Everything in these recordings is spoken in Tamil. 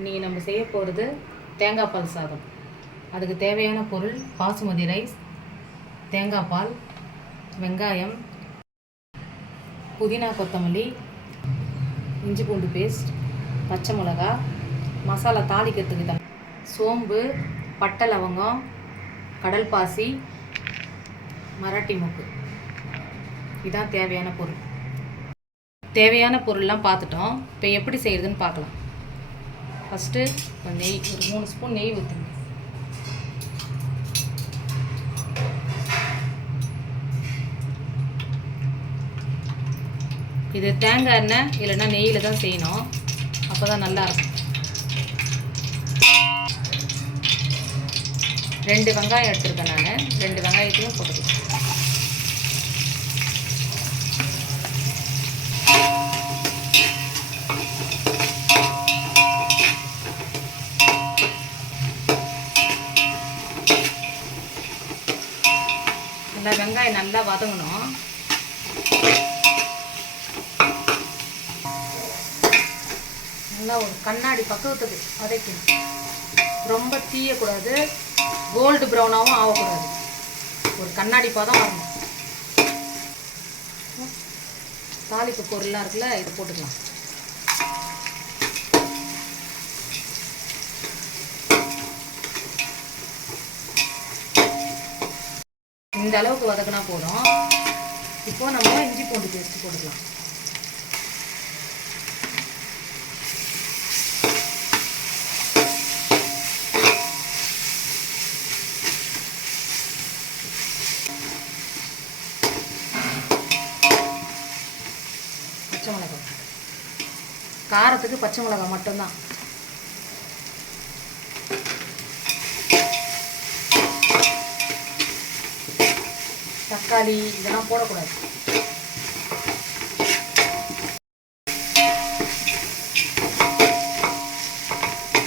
இன்றைக்கி நம்ம செய்ய போகிறது தேங்காய் பால் சாதம். அதுக்கு தேவையான பொருள் பாசுமதி ரைஸ், தேங்காய் பால், வெங்காயம், புதினா கொத்தமல்லி, இஞ்சி பூண்டு பேஸ்ட், பச்சை மிளகா, மசாலா தாளிக்கிறதுக்கு சோம்பு, பட்டை லவங்கம், கடல் பாசி, மராட்டி மொக்கு. இதுதான் தேவையான பொருள். தேவையான பொருள்லாம் பார்த்துட்டோம். இப்போ எப்படி செய்கிறதுன்னு பார்க்கலாம். ஃபஸ்ட்டு நெய், ஒரு 3 ஸ்பூன் நெய் ஊற்றுங்க. இது தேங்காய் எண்ணெய் இல்லைன்னா நெய்யில் தான் செய்யணும், அப்போ தான் நல்லாயிருக்கும். 2 வெங்காயம் எடுத்துருக்கேன் நான். 2 வெங்காயத்தையும் போட்டுக்கலாம். நல்லா வெங்காயம் நல்லா வதங்கணும். நல்லா ஒரு கண்ணாடி பக்குவத்துக்கு வதக்கணும். ரொம்ப தீயக்கூடாது, கோல்டு ப்ரௌனாகவும் ஆகக்கூடாது. ஒரு கண்ணாடி பதம் வரணும். தாளிப்பு பொருள்லாம் இருக்குல்ல, இது போட்டுக்கலாம். இந்த அளவுக்கு வதக்கினா போதும். இப்போ நம்ம இஞ்சி பூண்டு பேஸ்ட் போட்டுக்கலாம். பச்சை மிளகாய், காரத்துக்கு பச்சை மிளகாய் மட்டும்தான். தக்காளி இதெல்லாம் போடக்கூடாது.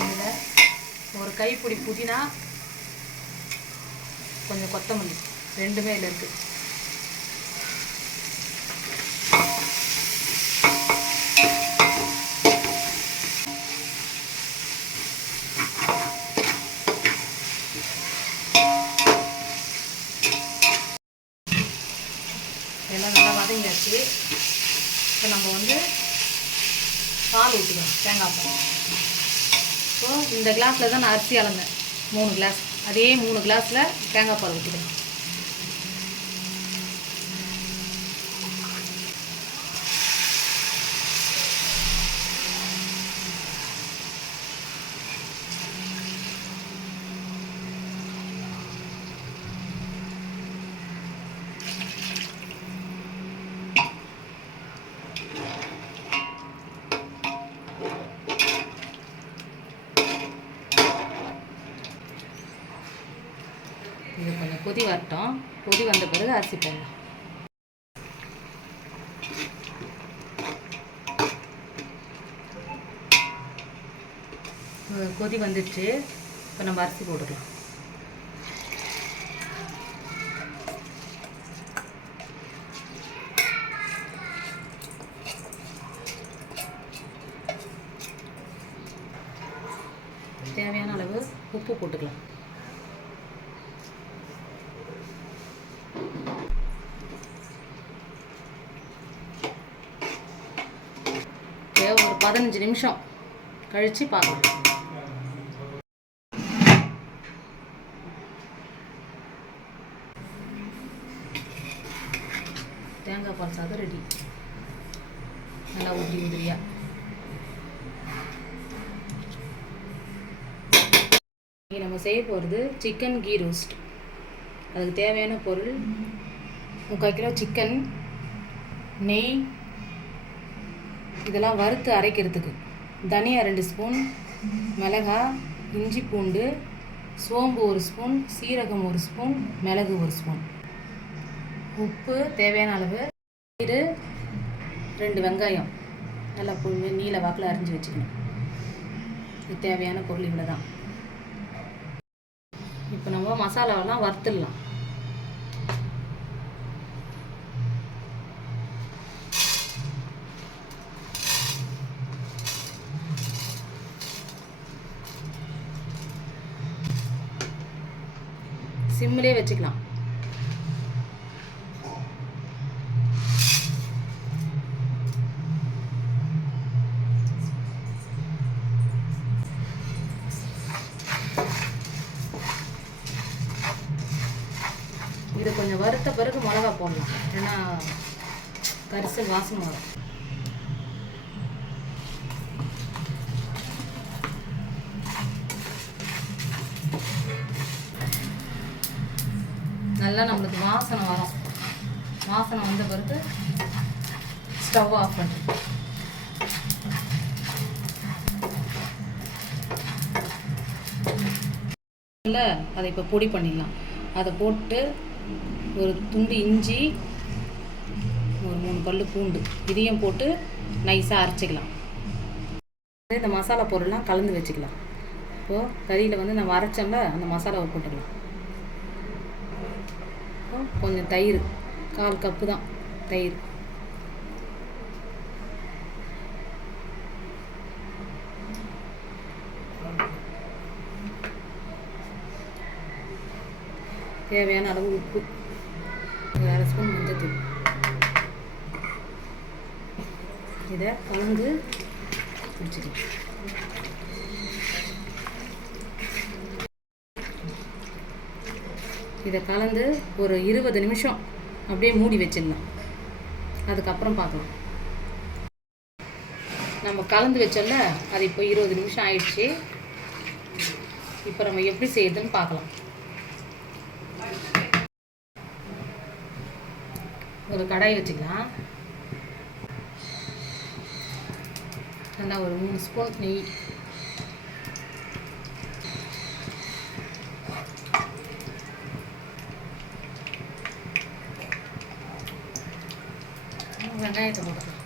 இதில் ஒரு கைப்பிடி புதினா, கொஞ்சம் கொத்தமல்லி, ரெண்டுமே இதில் இருக்குது. எல்லாம் நல்லா வதங்கியாச்சு. இப்போ நம்ம பால் ஊற்றிக்கலாம், தேங்காய் பால். ஸோ இந்த கிளாஸில் தான் நான் அரிசி அளந்தேன், 3 கிளாஸ். அதே 3 கிளாஸில் தேங்காய் பால் ஊற்றிக்கலாம். இது கொஞ்சம் கொதி வரட்டும். கொதி வந்த பிறகு அரிசி போடலாம். கொதி வந்துடுச்சு. இப்போ நம்ம அரிசி போட்டுக்கலாம். தேவையான அளவு உப்பு போட்டுக்கலாம். ஒரு 15 நிமிஷம் கழித்து பார்க்கலாம். தேங்காய் பால் சாதம் ரெடி. நல்லா உதிரியாக. இன்றைக்கி நம்ம செய்ய போகிறது சிக்கன் கீ ரோஸ்ட். அதுக்கு தேவையான பொருள் 3/4 கிலோ சிக்கன், நெய், இதெல்லாம் வறுத்து அரைக்கிறதுக்கு தனியா 2 ஸ்பூன், மிளகாய், இஞ்சி பூண்டு, சோம்பு 1 ஸ்பூன், சீரகம் 1 ஸ்பூன், மிளகு 1 ஸ்பூன், உப்பு தேவையான அளவு, தயிர், 2 வெங்காயம் நல்லா நீல வாக்கில் அரிஞ்சு வச்சுக்கணும். இது தேவையான பொருள் இவ்வளோ தான். இப்போ நம்ம மசாலாவெல்லாம் வறுத்துடலாம். சிம்மிலே வச்சுக்கலாம். இது கொஞ்சம் வறுத்த பிறகு மிளகா போடலாம், ஏன்னா கரிசல் வாசனை வரும். நல்லா நம்மளுக்கு வாசனை வரும். வாசனை வந்த பிறகு ஸ்டவ் ஆஃப் பண்ணுறோம். இல்லை, அதை இப்போ பொடி பண்ணிடலாம். அதை போட்டு ஒரு துண்டு இஞ்சி, ஒரு 3 பல் பூண்டு, இதையும் போட்டு நைஸாக அரைச்சிக்கலாம். இந்த மசாலா பொருள்லாம் கலந்து வச்சுக்கலாம். இப்போது கறியில் வந்து நம்ம அரைச்சோம்ல, அந்த மசாலாவை போட்டுக்கலாம். கொஞ்சம் தயிர், 1/4 கப்பு தான் தயிர். தேவையான அளவு உப்பு, 1/2 ஸ்பூன் மஞ்சத்தூள். இதை கலந்து வச்சுக்கலாம். இதை கலந்து ஒரு 20 நிமிஷம் அப்படியே மூடி வச்சிடலாம். அதுக்கப்புறம் பார்க்கலாம். நம்ம கலந்து வச்சோம்ல, அது இப்போ 20 நிமிஷம் ஆயிடுச்சு. இப்போ நம்ம எப்படி செய்யுதுன்னு பார்க்கலாம். ஒரு கடாய் வச்சுக்கலாம். நல்லா ஒரு 3 ஸ்பூன் நெய், வெங்காயத்தை போட்டுக்கலாம்.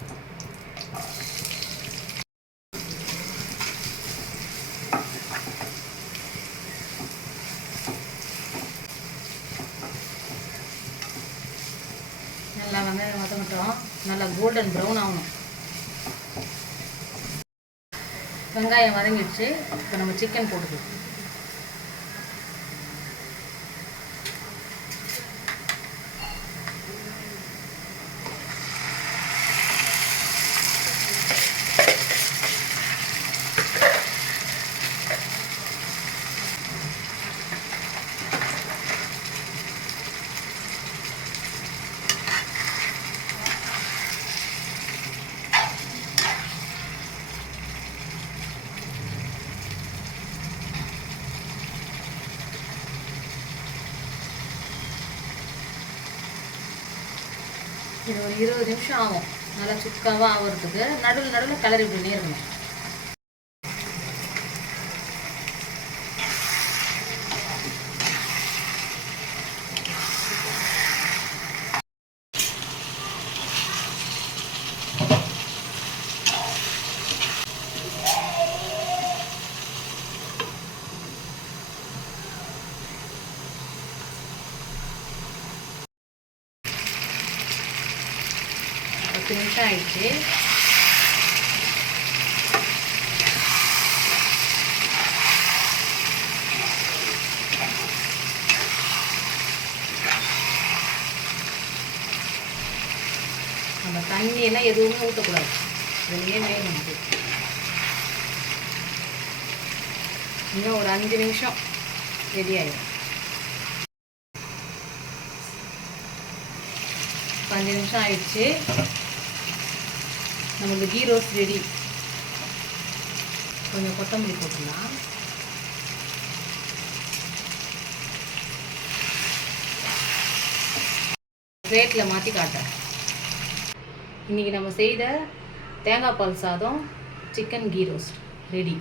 நல்லா வெங்காயம் வதங்கட்டும். நல்லா கோல்டன் ப்ரௌன் ஆகணும். வெங்காயம் வதங்கிடுச்சு. இப்போ நம்ம சிக்கன் போட்டுக்கலாம். இது ஒரு 20 நிமிஷம் ஆகும். நல்லா சுக்காவாக ஆகிறதுக்கு நடுவில் நடுவில் கிளறி விட்டுனே இருக்கணும். நிமிஷம் ஆயிடுச்சு. நம்ம தண்ணியெல்லாம் எதுவுமே ஊற்றக்கூடாது. இதுலேயே வேணும். இன்னும் ஒரு 5 நிமிஷம் ரெடி ஆகிடும். 5 நிமிஷம் ஆயிடுச்சு. நம்மளுக்கு கீ ரோஸ்ட் ரெடி. கொஞ்சம் கொத்தமல்லி போட்டுடலாம். பிளேட்டில் மாற்றி காட்டுறேன். இன்றைக்கி நம்ம செய்த தேங்காய் பால் சாதம், சிக்கன் கீ ரோஸ்ட் ரெடி.